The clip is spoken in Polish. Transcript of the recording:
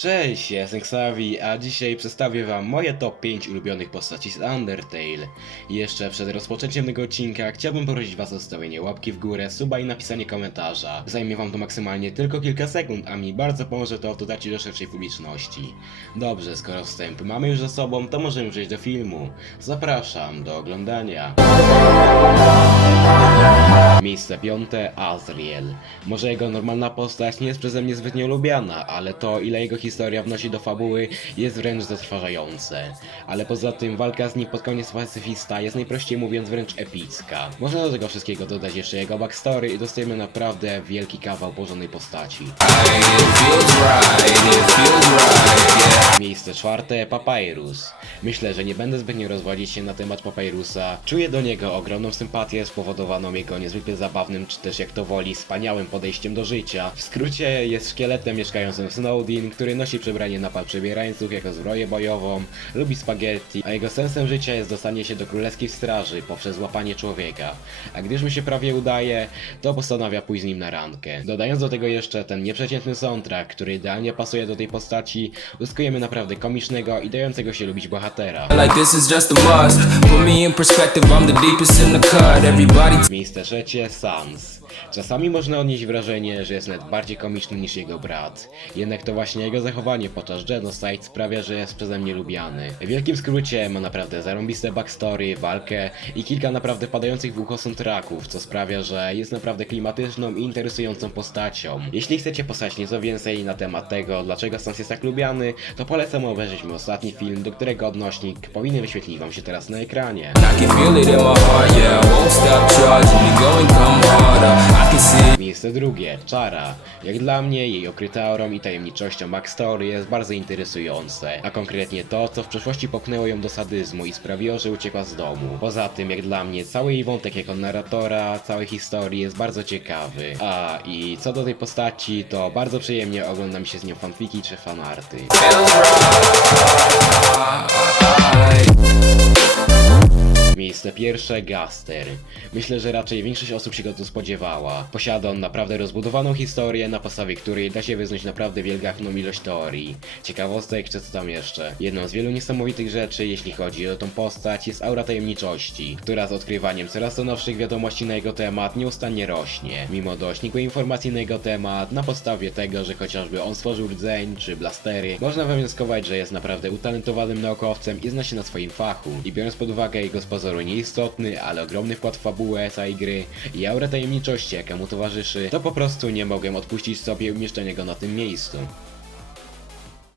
Cześć, jestem Xavi, a dzisiaj przedstawię wam moje top 5 ulubionych postaci z Undertale. Jeszcze przed rozpoczęciem tego odcinka chciałbym prosić was o zostawienie łapki w górę, suba i napisanie komentarza. Zajmie wam to maksymalnie tylko kilka sekund, a mi bardzo pomoże to w dotarciu do szerszej publiczności. Dobrze, skoro wstęp mamy już za sobą, to możemy przejść do filmu. Zapraszam do oglądania. Miejsce piąte Azriel. Może jego normalna postać nie jest przeze mnie zbytnio lubiana, ale to ile jego historia wnosi do fabuły jest wręcz zatrważające. Ale poza tym walka z nim pod koniec pacyfista jest najprościej mówiąc wręcz epicka. Można do tego wszystkiego dodać jeszcze jego backstory i dostajemy naprawdę wielki kawał porządnej postaci. Miejsce czwarte Papyrus. Myślę, że nie będę zbytnio rozwodzić się na temat Papyrusa. Czuję do niego ogromną sympatię spowodowaną jego niezwykle zabawnym, czy też jak to woli, wspaniałym podejściem do życia. W skrócie jest szkieletem mieszkającym w Snowdin, który nosi przebranie na pal przebierańców jako zbroję bojową, lubi spaghetti, a jego sensem życia jest dostanie się do królewskiej straży poprzez łapanie człowieka. A gdyż mu się prawie udaje, to postanawia pójść z nim na randkę. Dodając do tego jeszcze ten nieprzeciętny soundtrack, który idealnie pasuje do tej postaci, uzyskujemy naprawdę komicznego i dającego się lubić bohatera. Miejsce trzecie Sans. Czasami można odnieść wrażenie, że jest nawet bardziej komiczny niż jego brat. Jednak to właśnie jego zachowanie podczas Genocide sprawia, że jest przeze mnie lubiany. W wielkim skrócie ma naprawdę zarąbiste backstory, walkę i kilka naprawdę padających w ucho soundtracków, co sprawia, że jest naprawdę klimatyczną i interesującą postacią. Jeśli chcecie posłuchać nieco więcej na temat tego, dlaczego Sans jest tak lubiany, to polecam obejrzeć mój ostatni film, do którego odnośnik powinien wyświetlić wam się teraz na ekranie. Drugie, Czara. Jak dla mnie, jej okryta aurą i tajemniczością backstory jest bardzo interesujące, a konkretnie to, co w przeszłości popchnęło ją do sadyzmu i sprawiło, że uciekła z domu. Poza tym, jak dla mnie, cały jej wątek jako narratora, całej historii jest bardzo ciekawy. A, i co do tej postaci, to bardzo przyjemnie ogląda mi się z nią fanfiki czy fanarty. Miejsce pierwsze Gaster. Myślę, że raczej większość osób się go tu spodziewała. Posiada on naprawdę rozbudowaną historię, na podstawie której da się wyznać naprawdę wielgachną ilość teorii. Ciekawostek czy co tam jeszcze. Jedną z wielu niesamowitych rzeczy, jeśli chodzi o tą postać, jest aura tajemniczości, która z odkrywaniem coraz to nowszych wiadomości na jego temat nieustannie rośnie. Mimo dość nikłej informacji na jego temat, na podstawie tego, że chociażby on stworzył rdzeń czy blastery, można wywnioskować, że jest naprawdę utalentowanym naukowcem i zna się na swoim fachu. I biorąc pod uwagę jego z pozoru nieistotny, ale ogromny wkład w fabułę całej gry i aurę tajemniczości, jaka mu towarzyszy, to po prostu nie mogłem odpuścić sobie umieszczenia go na tym miejscu.